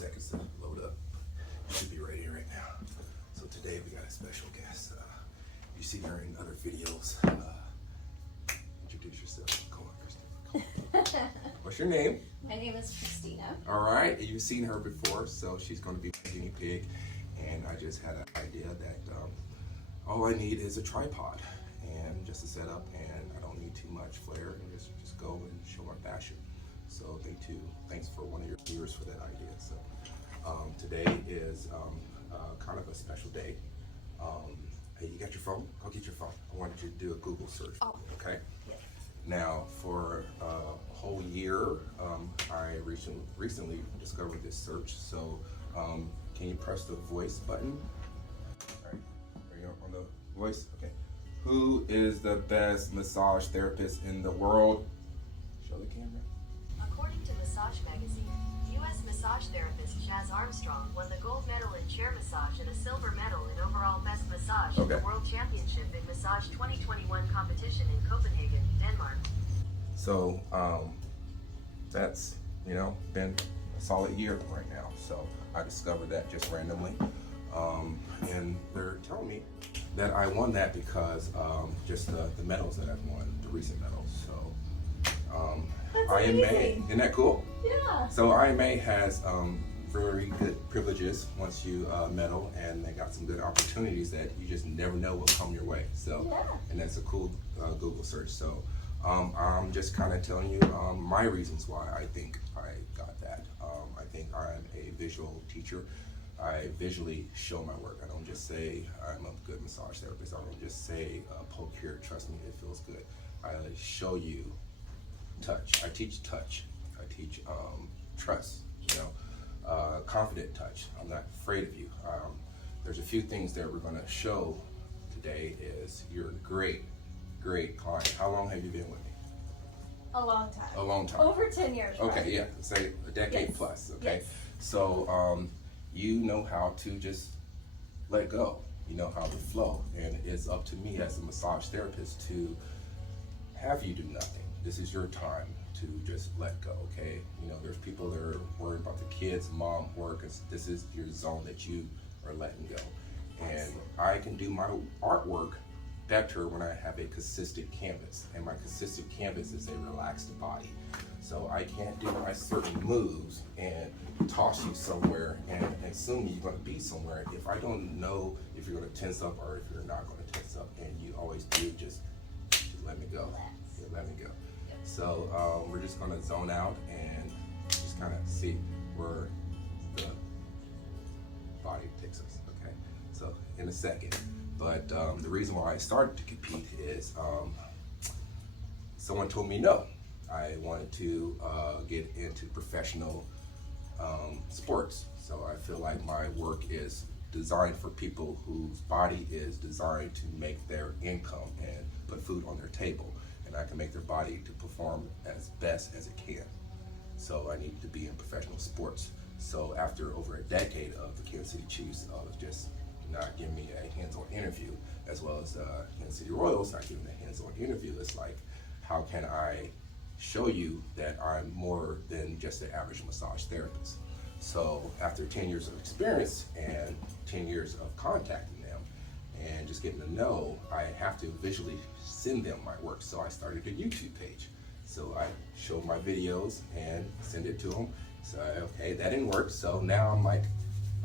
seconds to load up. You should be ready right now. So today we got a special guest. You've seen her in other videos. Introduce yourself. Come on, Christina. What's your name? My name is Christina. All right, you've seen her before, so she's going to be my guinea pig. And I just had an idea that all I need is a tripod and just to set up, and I don't need too much flair, and just go and show my passion. So thanks for one of your viewers for that idea. So today is kind of a special day. Hey, you got your phone? Go get your phone. I wanted you to do a Google search. Oh. Okay. Yes. Now, for a whole year, I recently discovered this search. So, can you press the voice button? All right. Are you on the voice? Okay. Who is the best massage therapist in the world? Show the camera. According to Massage Magazine, U.S. massage therapist Chaz Armstrong won the gold medal in chair massage and a silver medal in overall best massage at the World Championship in Massage 2021 competition in Copenhagen, Denmark. So that's been a solid year right now. So I discovered that just randomly, and they're telling me that I won that because just the medals that I've won, the recent medals. So That's IMA, amazing. isn't that cool? Yeah. So IMA has very good privileges once you medal, and they got some good opportunities that you just never know will come your way. So, Yeah. and that's a cool Google search. So I'm just kind of telling you my reasons why I think I got that. I think I'm a visual teacher. I visually show my work. I don't just say I'm a good massage therapist. I don't just say poke here, trust me, it feels good. I show you touch. I teach touch. I teach trust, confident touch. I'm not afraid of you. There's a few things that we're going to show today. Is you're a great client. How long have you been with me? A long time. A long time. Over 10 years. Okay, right? yeah, say a decade Yes. plus. Okay, Yes. so you know how to just let go. You know how to flow, and it's up to me as a massage therapist to have you do nothing. This is your time to just let go. Okay, there's people that are worried about the kids, mom, work. This is your zone that you are letting go, and I can do my artwork better when I have a consistent canvas, and my consistent canvas is a relaxed body. So I can't do my certain moves and toss you somewhere and assume you're going to be somewhere if I don't know if you're going to tense up or if you're not going to tense up, and you always do just let me go. Yeah, let me go. So we're just going to zone out and just kind of see where the body takes us. Okay, so in a second. But the reason why I started to compete is someone told me no. I wanted to get into professional sports. So I feel like my work is designed for people whose body is designed to make their income and put food on their table. And I can make their body to perform as best as it can. So I need to be in professional sports. So after over a decade of the Kansas City Chiefs just not giving me a hands-on interview, as well as Kansas City Royals not giving a hands-on interview, it's like, how can I show you that I'm more than just an average massage therapist? So after 10 years of experience and 10 years of contacting them and just getting to know, I have to visually send them my work. So I started a YouTube page. So I show my videos and send it to them. So okay, that didn't work. So now I'm like,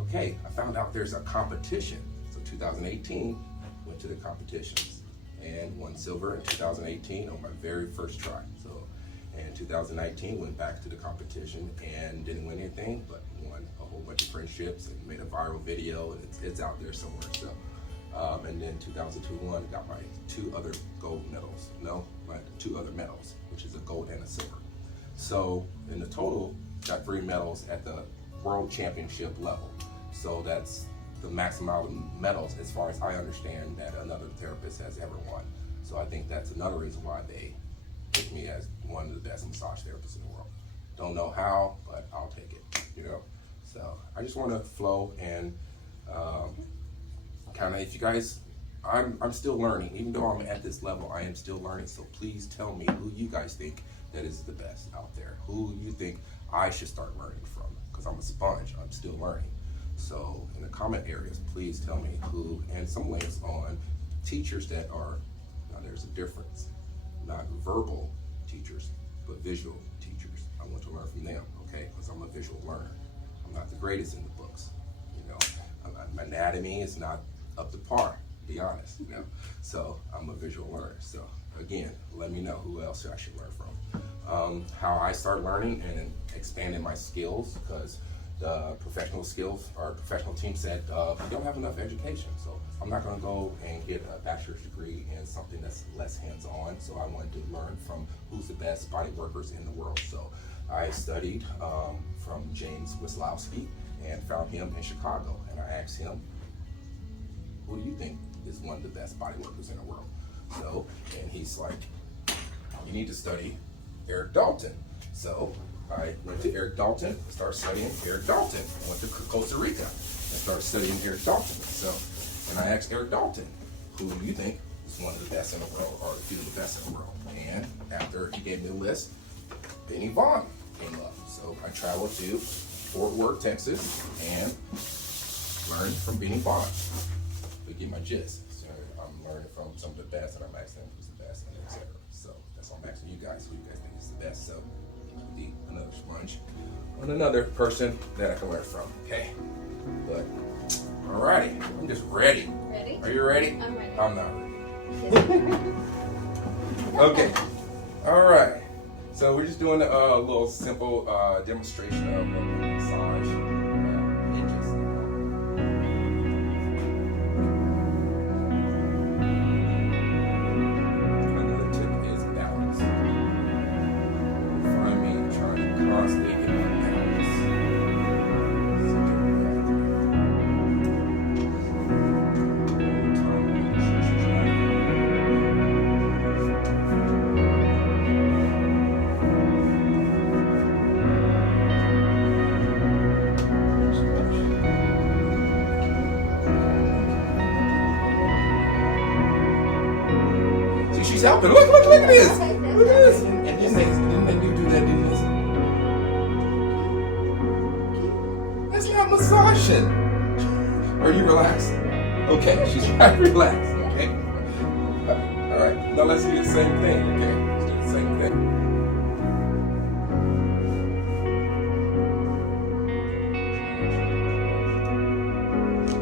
okay, I found out there's a competition. So 2018, went to the competitions and won silver in 2018 on my very first try. So in 2019, went back to the competition and didn't win anything, but won a whole bunch of friendships and made a viral video, and it's out there somewhere. So, and then 2021, got my two other medals, which is a gold and a silver. So in the total, got 3 medals at the World Championship level. So that's the maximum amount of medals, as far as I understand, that another therapist has ever won. So I think that's another reason why they picked me as one of the best massage therapists in the world. Don't know how, but I'll take it, So I just want to flow and kind of, if you guys, I'm still learning. Even though I'm at this level, I am still learning. So please tell me who you guys think that is the best out there. Who you think I should start learning from. because I'm a sponge. I'm still learning. So in the comment areas, please tell me who, and some links on teachers that are, now there's a difference, not verbal teachers, but visual teachers. I want to learn from them, okay? Because I'm a visual learner. I'm not the greatest in the books, you know. My anatomy is not up to par, to be honest, you know. So I'm a visual learner. So again, let me know who else I should learn from. How I start learning and expanding my skills, because the professional skills, our professional team said we don't have enough education, so I'm not going to go and get a bachelor's degree in something that's less hands-on. So I wanted to learn from who's the best body workers in the world. So I studied from James Walslaski and found him in Chicago, and I asked him, who do you think is one of the best body workers in the world? So, and he's like, you need to study Erik Dalton. So I went to Erik Dalton, started studying Erik Dalton. I went to Costa Rica and started studying Erik Dalton. So, and I asked Erik Dalton, who do you think is one of the best in the world, or two of the best in the world? And after he gave me the list, Vaughn came up. So I traveled to Fort Worth, Texas, and learned from Vaughn to get my gist. So I'm learning from some of the best, and I'm asking who's the best, and etc. So that's why I'm asking you guys who you guys think is the best. So be another sponge on another person that I can learn from. Okay, but alrighty, I'm just ready. Ready? Are you ready? I'm ready. I'm not ready. Okay. All right. So we're just doing a little simple demonstration of what the massage ninjas. Another tip is balance. Find me trying to constantly get my balance. She's helping. Look at this. Look at this. And didn't they do that, didn't they? That's not massaging. Are you relaxed? Okay, she's trying to relax. Okay. All right. Now let's do the same thing. Okay. Let's do the same thing.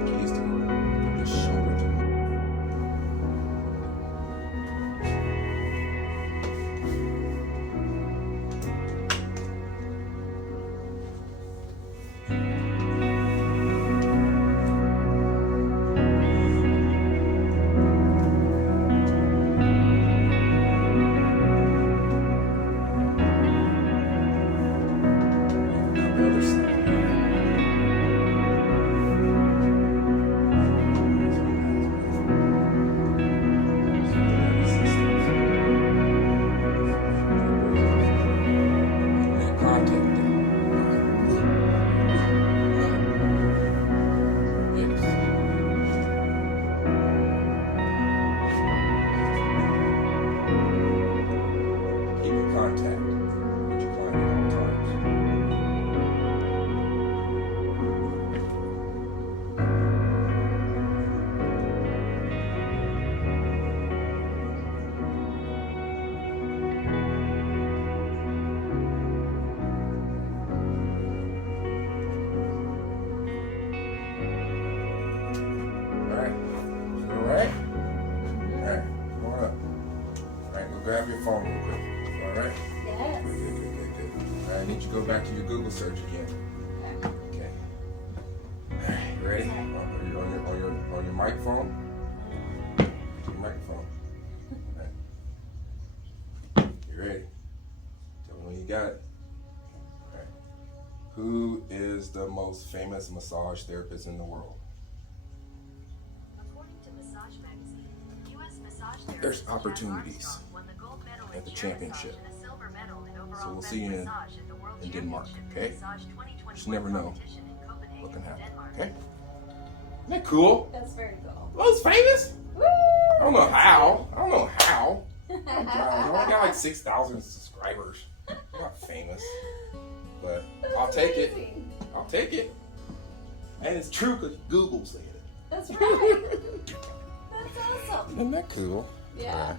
Keys to the shoulder to grab your phone real quick. All right? Yes. Good. All right, I need you to go back to your Google search again. Okay. All right, you ready? Are you on your microphone? Your microphone. All right. You ready? Tell me when you got it. All right. Who is the most famous massage therapist in the world? According to Massage Magazine, U.S. massage therapist There's Chaz opportunities Armstrong won the gold medal at the in chair championship. massage and a silver medal in So overall we'll best see you massage at the World in Denmark, Championship okay? in Massage 2021 Just never know competition in Copenhagen, what can happen. Denmark. Okay? Isn't that cool? That's very cool. Well, it's famous. Woo! I don't know how. I got like 6,000 subscribers. I'm not famous, but I'll take it. Amazing. take it. And it's true because Google said it. That's right. That's awesome. Isn't that cool? Yeah.